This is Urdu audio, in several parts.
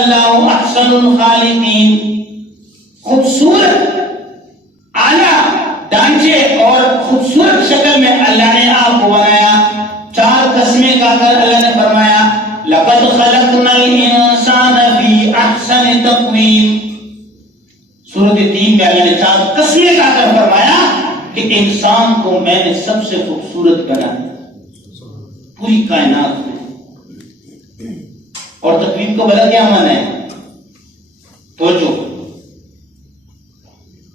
اللہ احسن الخالقین. خوبصورت اعلیٰ ڈھانچے اور خوبصورت شکل میں اللہ نے آپ کو بنایا. 4 قسمیں کھا کر اللہ نے فرمایا لقد خلقنا الانسان فی احسن تقویم. سورۃ 3 میں اللہ نے 4 قسمیں کھا کر فرمایا کہ انسان کو میں نے سب سے خوبصورت بنایا پوری کائنات میں. اور تقویم کو بلا کیا مانا ہے؟ توجہ.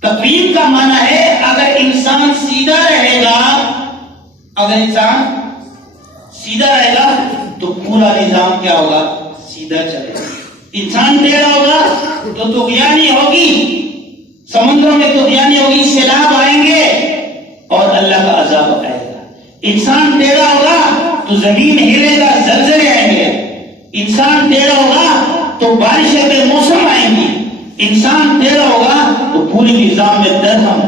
تقویم کا مانا ہے اگر انسان سیدھا رہے گا، اگر انسان سیدھا رہے گا تو پورا نظام کیا ہوگا؟ سیدھا چلے گا. انسان ٹیڑھا ہوگا تو طغیانی ہوگی، سمندروں میں طغیانی ہوگی، سیلاب آئیں گے اور اللہ کا عذاب آئے گا. انسان ٹیڑھا ہوگا تو زمین ہلے گا، زلزلے آئیں گے. انسان ٹیڑھا ہوگا تو بارشیں بے موسم آئیں گی. انسان ٹیڑھا ہوگا تو پورے نظام میں درہم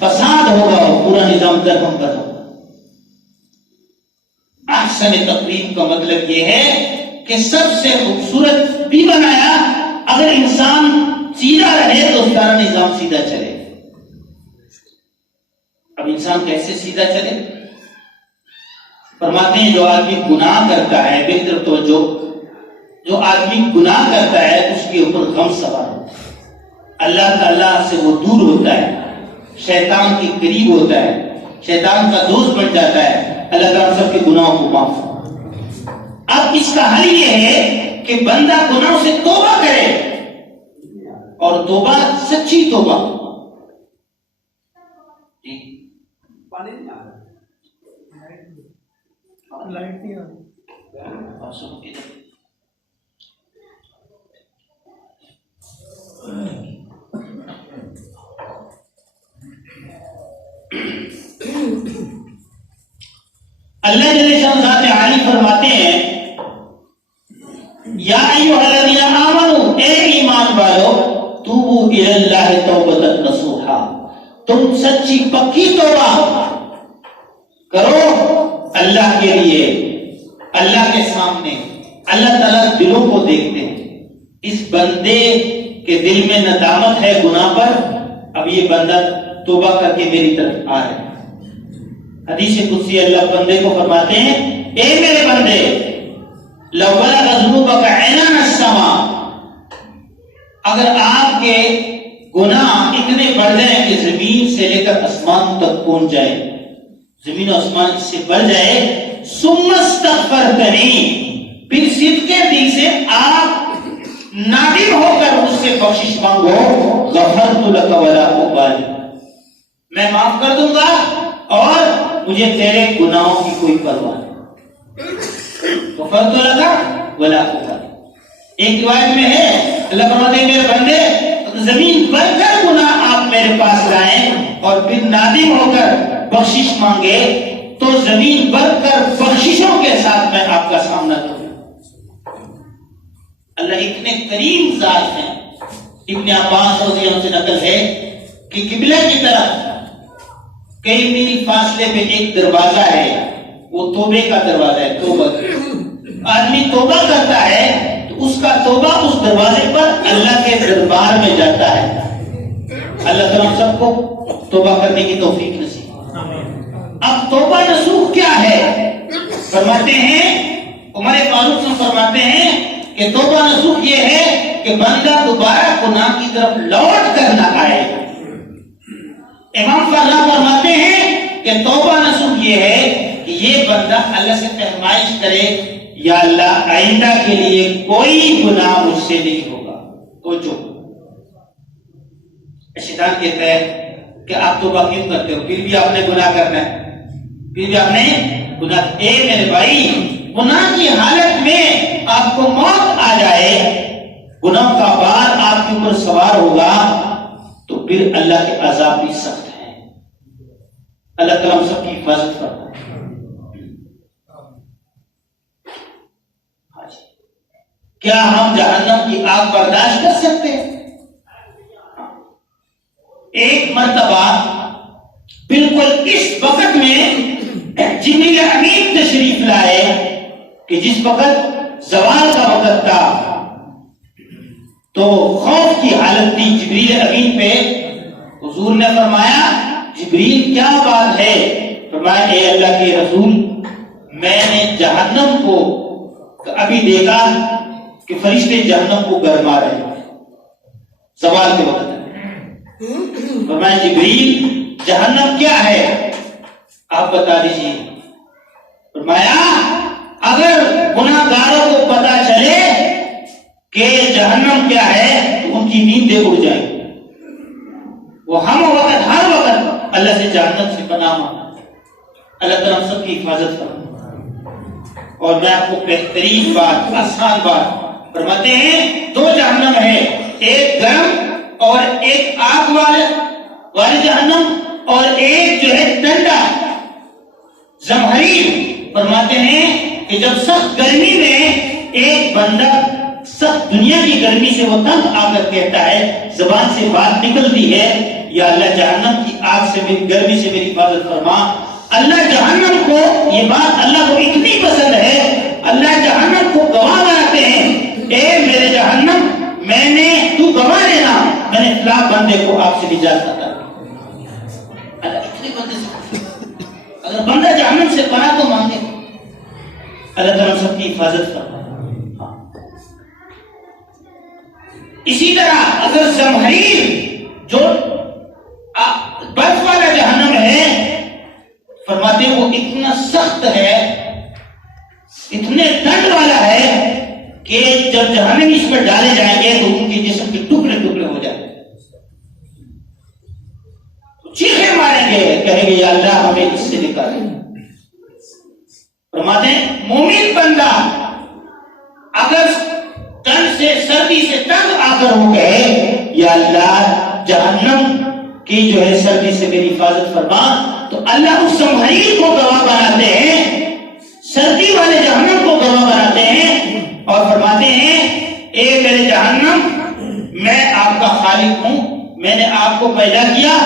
فساد ہوگا اور پورا نظام درہم پر ہوگا. احسن تقویم کا مطلب یہ ہے کہ سب سے خوبصورت بھی بنایا. اگر انسان سیدھا رہے تو اس کا نظام سیدھا چلے. اب انسان کیسے سیدھا چلے؟ فرماتے ہیں جو آدمی گناہ کرتا ہے، بہتر توجہ، جو آدمی گناہ کرتا ہے اس کے اوپر غم سوار ہوتا ہے. اللہ تعالیٰ سے وہ دور ہوتا ہے، شیطان کے قریب ہوتا ہے، شیطان کا دوست بن جاتا ہے. اللہ تعالیٰ سب کے گناہوں کو معاف کرے. اب اس کا حل یہ ہے کہ بندہ گناہوں سے توبہ کرے، اور توبہ سچی توبہ. اللہ جل شان ذات عالی فرماتے ہیں یا ایھا الذین آمنوا، اے ایمان والو، توبوا الی اللہ توبۃ نصوحا، تم سچی پکی توبہ کرو اللہ کے لیے، اللہ کے سامنے. اللہ تعالیٰ دلوں کو دیکھتے ہیں. اس بندے کے دل میں ندامت ہے گناہ پر، اب یہ بندہ توبہ کر کے میری طرف آ رہا ہے. حدیث قدسی اللہ بندے کو فرماتے ہیں اے میرے بندے لو بلغ ذنوبک عنان السماء، اگر آپ کے گناہ اتنے بڑھ جائیں کہ زمین سے لے کر آسمان تک پہنچ جائے، زمین و آسمان اس سے بڑھ جائے، ثم استغفرتنی، پھر صدق دل سے آپ نادم ہو کر مجھ سے بخشش مانگو، غفرت لک ولا ابالی، میں معاف کر دوں گا اور مجھے تیرے گناہوں کی کوئی پرواہ نہیں. غفرت لک ولا ابالی. ایک روایت میں ہے اللہ فرماتے ہیں میرے بندے زمین بھر کر گناہ آپ میرے پاس لائیں اور پھر نادم ہو کر بخشش مانگے تو زمین بھر کر بخششوں کے ساتھ میں آپ کا سامنا کروں. اللہ اتنے کریم ذات ہیں. ابن عباس رضی اللہ عنہ سے نقل ہے کہ قبلہ کی طرف کئی میل فاصلے پہ ایک دروازہ ہے، وہ توبے کا دروازہ ہے. توبہ آدمی توبہ کرتا ہے تو اس کا توبہ اس دروازے پر اللہ کے دربار میں جاتا ہے. اللہ تعالیٰ سب کو توبہ کرنے کی توفیق نصیب. اب توبہ نصوح کیا ہے؟ فرماتے ہیں عمر فاروق سے فرماتے ہیں کہ توبہ نصوح یہ ہے کہ بندہ دوبارہ گناہ کی طرف لوٹ کر نہ آئے. امام فضل فرماتے ہیں کہ توبہ نصوح یہ ہے کہ یہ بندہ اللہ سے فرمائش کرے یا اللہ آئندہ کے لیے کوئی گناہ مجھ سے نہیں ہوگا. تو جو شیطان کہتا ہے کہ آپ توبہ کیوں کرتے ہو، پھر بھی آپ نے گناہ کرنا ہے، پھر بھی آپ نے گناہ. اے میرے بھائی، گناہ کی حالت میں آپ کو موت آ جائے، گناہ کا بار آپ کے اوپر سوار ہوگا تو پھر اللہ کے عذاب بھی سخت ہیں. اللہ تعالیٰ ہم سب کی حفاظت کرتا ہے. کیا ہم جہنم کی آگ برداشت کر سکتے ہیں؟ ایک مرتبہ بالکل اس وقت میں جبریل امین تشریف لائے کہ جس وقت زوال کا وقت تھا، تو خوف کی حالت تھی جبریل امین پہ. حضور نے فرمایا جبریل کیا بات ہے؟ فرمایا اے اللہ کے رسول میں نے جہنم کو ابھی دیکھا کہ فرشتے جہنم کو گرما رہے ہیں سوال کے وقت. فرمایا جبریل جہنم کیا ہے آپ بتا دیجیے. فرمایا اگر گناہگاروں کو پتا چلے کہ جہنم کیا ہے تو ان کی نیندیں اڑ جائیں. وہ ہم وقت ہر وقت اللہ سے جہنم سے پناہ مانگتے. اللہ تعالیٰ ہم سب کی حفاظت فرمائے. اور میں آپ کو بہترین بات آسان بات فرماتے ہیں دو جہنم ہے, ایک گرم اور ایک آگ والی جہنم اور ایک جو ہے ٹھنڈا زمہریر. فرماتے ہیں کہ جب سخت گرمی میں ایک بندہ سخت دنیا کی گرمی سے وہ تنگ آ کر کہتا ہے, زبان سے بات نکلتی ہے یا اللہ جہنم کی آگ سے میری گرمی سے میری حفاظت فرما. اللہ جہنم کو یہ بات اللہ کو اتنی پسند ہے, اللہ جہنم کو گواہ بناتے ہیں اے میرے جہنم میں نے تو گواہ لینا میں نے فلاں بندے کو آپ سے نجات عطا کی. اللہ اتنے بندے سے اگر بندہ جہنم سے پناہ تو مانگے. اللہ تعالیٰ سب کی حفاظت فرمائے. اسی طرح اگر زمہریر جو برف والا جہنم ہے فرماتے ہیں وہ اتنا سخت ہے اتنے ٹھنڈ والا ہے کہ جب جہنم اس پر ڈالے جائیں گے تو ان کے جسم کے ٹکڑے ٹکڑے ہو جائیں گے, چیخیں ماریں گے, کہیں گے یا اللہ ہمیں اس سے نکالے. فرماتے ہیں مومن بندہ اگر تن سے سردی سے تنگ آ کر ہو گئے یا اللہ جہنم کی جو ہے سردی سے میری حفاظت فرما, تو اللہ اس زمہریر کو گواہ بناتے ہیں, سردی والے جہنم کو گواہ بناتے ہیں اور فرماتے ہیں اے میرے جہنم میں آپ کا خالق ہوں, میں نے آپ کو پیدا کیا,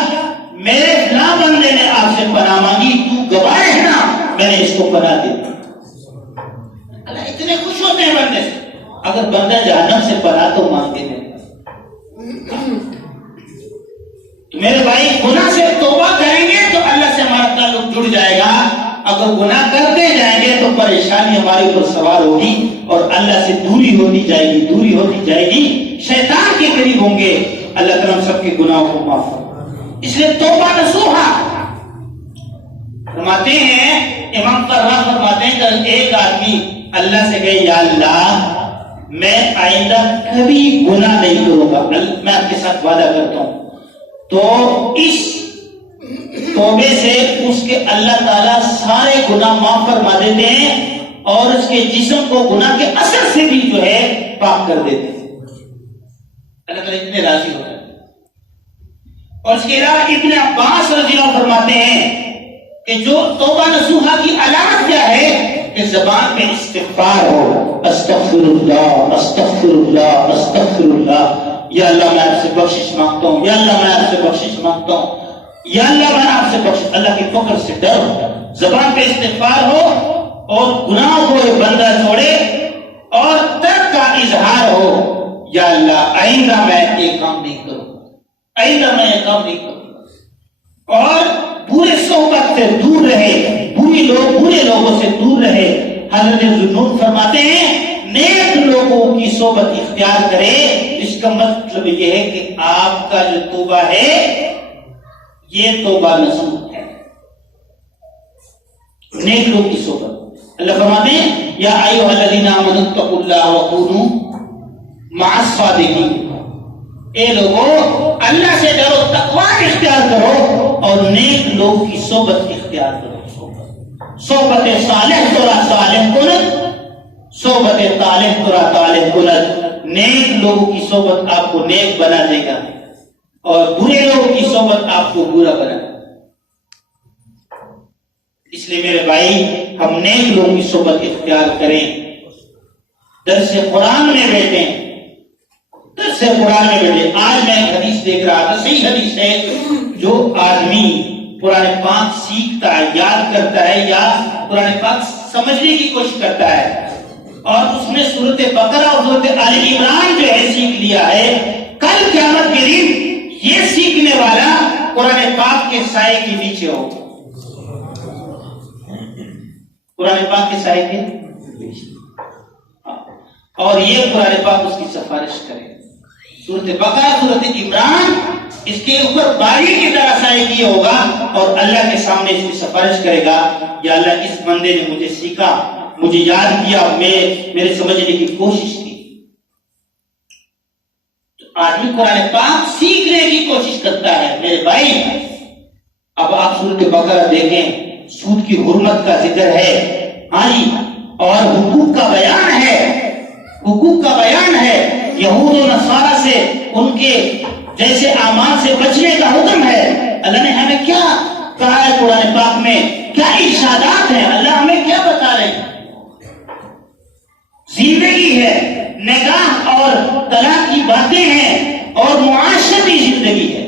میرے فلاں بندے نے آپ سے پناہ مانگی, تو گواہ ہے نا میں نے اس کو پناہ دی. اللہ اتنے خوش ہوتے ہیں بندے سے اگر بندہ جہنم سے پناہ تو مانگتے ہیں. تو میرے بھائی گناہ سے توبہ کریں گے تو اللہ سے ہمارا تعلق جڑ جائے گا, اگر گناہ کرتے جائیں گے تو پریشانی ہمارے اوپر سوار ہوگی اور اللہ سے دوری ہوتی جائے گی, دوری ہوتی جائے گی, شیطان کے قریب ہوں گے. اللہ تعالیٰ سب کے گناہوں کو معاف فرمائے. اس لیے توبہ نصوحہ فرماتے ہیں, امام قرہ فرماتے ہیں کہ ایک آدمی اللہ سے کہے یا اللہ میں آئندہ کبھی گناہ نہیں کروں گا, میں آپ کے ساتھ وعدہ کرتا ہوں, تو اس توبے سے اس کے اللہ تعالیٰ سارے گناہ معاف فرما دیتے ہیں اور اس کے جسم کو گناہ کے اثر سے بھی جو ہے پاک کر دیتے ہیں. اللہ تعالیٰ اتنے راضی ہو جاتے ہیں. اور اس کے علاوہ ابن عباس رضی اللہ عنہ فرماتے ہیں کہ جو توبہ نصوحہ کی علامت کیا ہے کہ زبان پہ استغفار ہو, استغفر اللہ استغفر اللہ استغفر اللہ, یا اللہ میں آپ سے بخشش مانگتا ہوں, یا اللہ میں آپ سے بخشش مانگتا ہوں, یا اللہ میں آپ سے بخشش. اللہ کے فقر سے ڈر ہو, زبان پہ استغفار ہو اور گناہ کو بندہ چھوڑے اور ترک کا اظہار ہو, یا اللہ آئندہ میں یہ کام نہیں کروں, آئندہ میں یہ کام نہیں کروں. اور برے صحبت سے دور رہے, برے لوگوں سے دور رہے. حضرت ذوالنون فرماتے ہیں نیک لوگوں کی صحبت اختیار کرے. اس کا مطلب یہ ہے کہ آپ کا جو توبہ ہے یہ توبہ نصوح ہے, نیک لوگوں کی صحبت. اللہ فرماتے ہیں یا ایھا الذین آمنوا اتقوا اللہ وکونوا مع الصادقین, اے لوگو اللہ سے ڈرو, تقوی اختیار کرو اور نیک لوگوں کی صحبت اختیار کرو. صحبت صالح ترا صالح کند, صحبت طالح ترا طالح کند. نیک لوگوں کی صحبت آپ کو نیک بنا دے گا اور برے لوگوں کی صحبت آپ کو برا بنا دے گا. اس لیے میرے بھائی ہم نیک لوگوں کی صحبت اختیار کریں, درس قرآن میں بیٹھیں, درس قرآن میں بیٹھیں. آج میں ایک حدیث دیکھ رہا تھا, صحیح حدیث ہے, جو آدمی قرآن پاک سیکھتا ہے, یاد کرتا ہے یا قرآن پاک سمجھنے کی کوشش کرتا ہے اور اس نے سورۃ بقرہ اور سورۃ آل عمران جو ہے سیکھ لی دیا ہے. کل قیامت کے دن یہ سیکھنے والا قرآن پاک کے سائے کے نیچے ہو. قرآن پاک کے سائے کے اور یہ قرآن پاک اس کی سفارش کرے. سورۃ بقرہ، سورۃ عمران اس کے اوپر باری کی طرح سائے کیے ہوگا اور اللہ کے سامنے اس کی سفارش کرے گا. یا اللہ اس بندے نے مجھے سیکھا، مجھے یاد کیا، میرے سمجھنے کی کوشش کی. تو آدمی قرآن پاک سیکھنے کی کوشش کرتا ہے. میرے بھائی اب آپ سورۃ بقرہ دیکھیں، سود کی حرمت کا ذکر ہے، ہاں جی، اور حقوق کا بیان ہے. حقوق کا بیان ہے. یہود و نصارہ سے، ان کے جیسے اعمال سے بچنے کا حکم ہے. اللہ نے ہمیں کیا کہا ہے قرآن پاک میں؟ کیا ارشادات ہیں؟ اللہ ہمیں کیا بتا رہے ہیں؟ زندگی ہے، نکاح اور طلاق کی باتیں ہیں، اور معاشرتی زندگی ہے.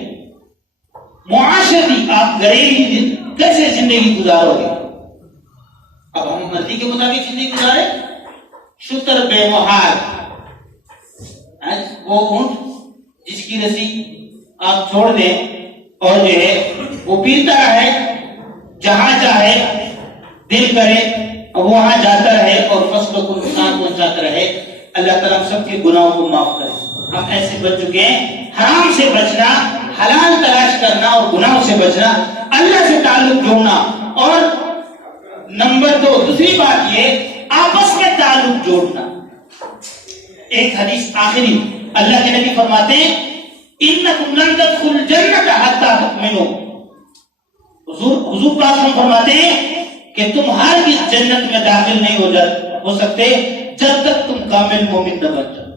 معاشرتی آپ گھریلو کیسے زندگی گزارو گے؟ اب ہم مرضی کے مطابق زندگی گزارے؟ شتر بے محال، وہ اونٹ جس کی رسی آپ چھوڑ دیں اور جو ہے وہ پیتا رہے، جہاں چاہے دل کرے وہاں جاتا رہے اور فصلوں کو نقصان پہنچاتا رہے. اللہ تعالیٰ ہم سب کے گناہوں کو معاف کرے. ہم ایسے بچ چکے ہیں. حرام سے بچنا، حلال تلاش کرنا اور گناہوں سے بچنا، اللہ سے تعلق جوڑنا. اور نمبر 2 دوسری بات یہ آپس میں تعلق جوڑنا. ایک حدیث آخری، اللہ کے نبی فرماتے ہیں انکم لن تدخلوا الجنۃ حتی تؤمنوا. حضور پاک فرماتے ہیں کہ تم ہرگز جنت میں داخل نہیں ہو سکتے جب تک تم کامل مومن نہ بن جاؤ.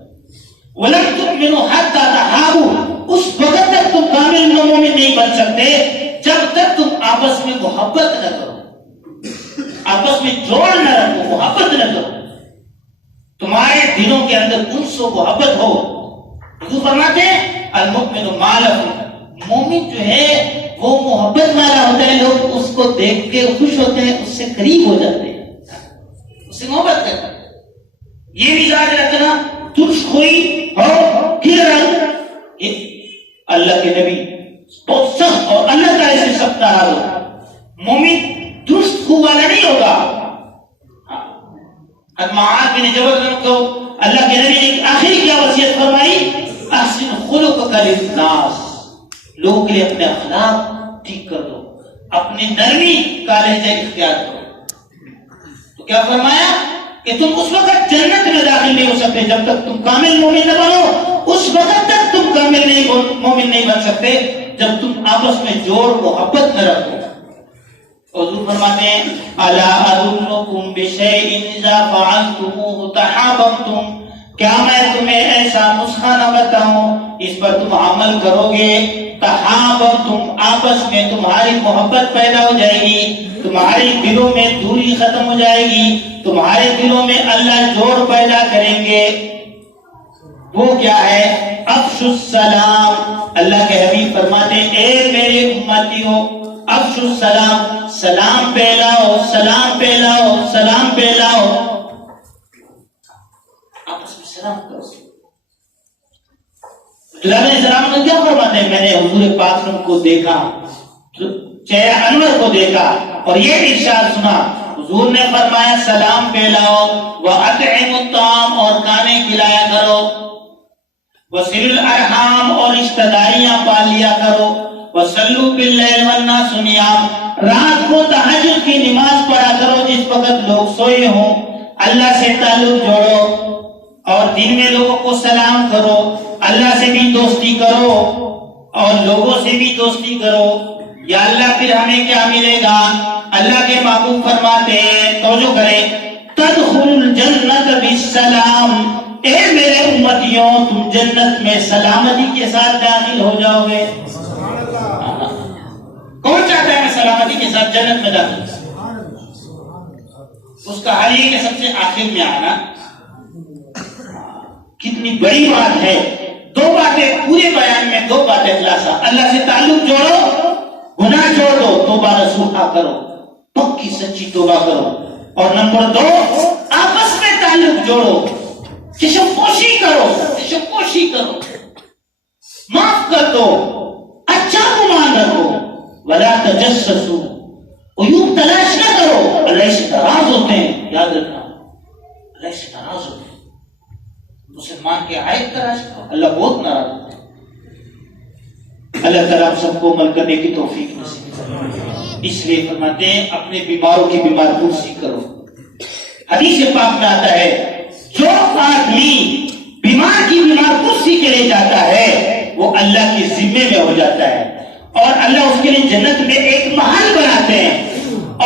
ولن تؤمنوا حتی تحابوا. اس وقت تک تم کامل مومن نہیں بن سکتے جب تک تم آپس میں محبت نہ کرو، آپس میں جوڑ نہ رکھو، محبت نہ کرو، تمہارے دلوں کے اندر انس و محبت ہو. حضور فرماتے ہیں المؤمن مالہ، مومن جو ہے وہ محبت والا ہوتا ہے. لوگ اس کو دیکھ کے خوش ہوتے ہیں، اس سے قریب ہو جاتے ہیں، اس سے محبت کرتے ہیں. یہ مزاج رکھنا، ترش خوئی ہو پھر اللہ کے نبی بہت سخت اور اللہ تعالی سے سخت ناراض ہو. مومن درست خو والا نہیں ہوگا. معاذ بن جبل کو اللہ کے نبی نے ایک آخری کیا وصیت فرمائی؟ احسن خلقک للناس. لوگوں کے لیے اپنے اخلاق ٹھیک کر دو، اپنی نرمی کا لہجہ اختیار کرو. تو کیا فرمایا کہ تم اس وقت جنت میں داخل نہیں ہو سکتے جب تک تم کامل مومن نہ بنو. اس وقت تک تم کامل مومن نہیں بن سکتے جب تم آپس میں جوڑ محبت نہ رکھو. حضور فرماتے ہیں الا ادلکم بشیء اذا فعلتموه تحاببتم. کیا میں تمہیں ایسا نسخہ نہ بتاؤں اس پر تم عمل کرو گے تحاببتم، آپس میں تمہاری محبت پیدا ہو جائے گی، تمہارے دلوں میں دوری ختم ہو جائے گی، تمہارے دلوں میں اللہ جوڑ پیدا کریں گے. وہ کیا ہے؟ افشوا السلام. اللہ کے حبیب فرماتے ہیں اے میرے امتیوں افشوا السلام، سلام پھیلاؤ، سلام پھیلاؤ، سلام پھیلاؤ. آپس میں سلام کرو. اللہ علیہ السلام نے کیا فرماتے ہیں؟ میں نے حضور پاک کو دیکھا، چہرہ انور کو دیکھا اور یہ ارشاد سنا. حضور نے فرمایا سلام پھیلاؤ، وَأَطْعِمُوا الطَّعَامَ اور کھانے کھلایا کرو، وَصِلُوا الْأَرْحَامَ اور رشتہ داریاں پال لیا کرو، وَصَلُّوا بِاللَّيْلِ وَالنَّاسُ نِيَامٌ رات کو تہجد کی نماز پڑھا کرو جس وقت لوگ سوئے ہوں. اللہ سے تعلق جوڑو اور دن میں لوگوں کو سلام کرو. اللہ سے بھی دوستی کرو اور لوگوں سے بھی دوستی کرو. یا اللہ پھر ہمیں کیا ملے گا؟ اللہ کے محبوب فرماتے ہیں، توجہ کریں، تدخلوا الجنت بالسلام. اے میرے امتیوں تم جنت میں سلامتی کے ساتھ داخل ہو جاؤ گے. کون چاہتا ہے میں سلامتی کے ساتھ جنت میں داخل؟ اس کا حال یہ کہ سب سے آخر میں آنا. کتنی بڑی بات ہے. 2 باتیں پورے بیان میں، 2 باتیں خلاصہ. اللہ سے تعلق جوڑو، گناہ چھوڑ دو، توبہ نصوحہ کرو، پکی سچی توبہ کرو. اور نمبر 2 آپس میں تعلق جوڑو، چشم پوشی کرو، چشم پوشی کرو. تجسسوا، عیوب تلاش نہ کرو، اللہ سے ناراض ہوتے ہیں. یاد رکھنا اللہ سے ناراض ہوتے ہیں. مسلمان کے عیب تلاش کرو، اللہ بہت ناراض ہوتے ہیں. اللہ تعالیٰ ہم سب کو عمل کرنے کی توفیق نصیب کرے. اس لیے فرماتے ہیں اپنے بیماروں کی بیمار پرسی کرو. حدیث پاک میں آتا ہے جو آدمی بیمار کی بیمار پرسی کے لیے جاتا ہے وہ اللہ کے ذمے میں ہو جاتا ہے اور اللہ اس کے لیے جنت میں ایک محل بناتے ہیں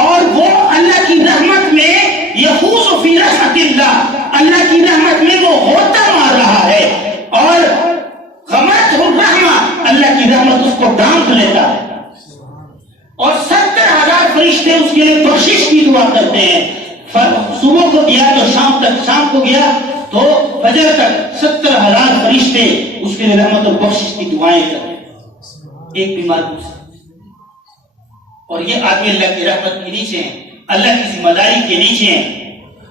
اور وہ اللہ کی رحمت میں یفوز فی رحمت اللہ کی رحمت میں وہ ہوتا مار رہا ہے اور غمرتہ الرحمہ اللہ کی رحمت اس کو ڈانپ لیتا ہے اور 70,000 فرشتے اس کے لیے بخشش کی دعا کرتے ہیں. صبح کو گیا تو شام تک، شام کو گیا تو فجر تک 70,000 فرشتے اس کے لیے رحمت اور بخشش کی دعائیں کرتے ہیں. ایک بیمار اور یہ آدمی اللہ کی رحمت کے نیچے ہیں، اللہ کی ذمہ داری کے نیچے ہیں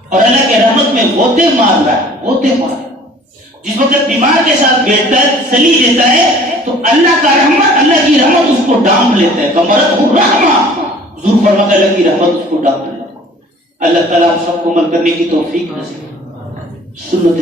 اور اللہ کے رحمت میں غوطے مار رہا ہے، غوطے مار رہا ہے. جس وقت بیمار کے ساتھ بیٹھتا ہے، تسلی دیتا ہے تو اللہ کا رحمت، اللہ کی رحمت اس کو ڈانپ لیتا ہے. غمرتہ الرحمہ، حضور فرماتے ہیں اللہ کی رحمت اس کو ڈانپ لیتا ہے. اللہ تعالیٰ ہم سب کو عمل کرنے کی توفیق نصیب. سنت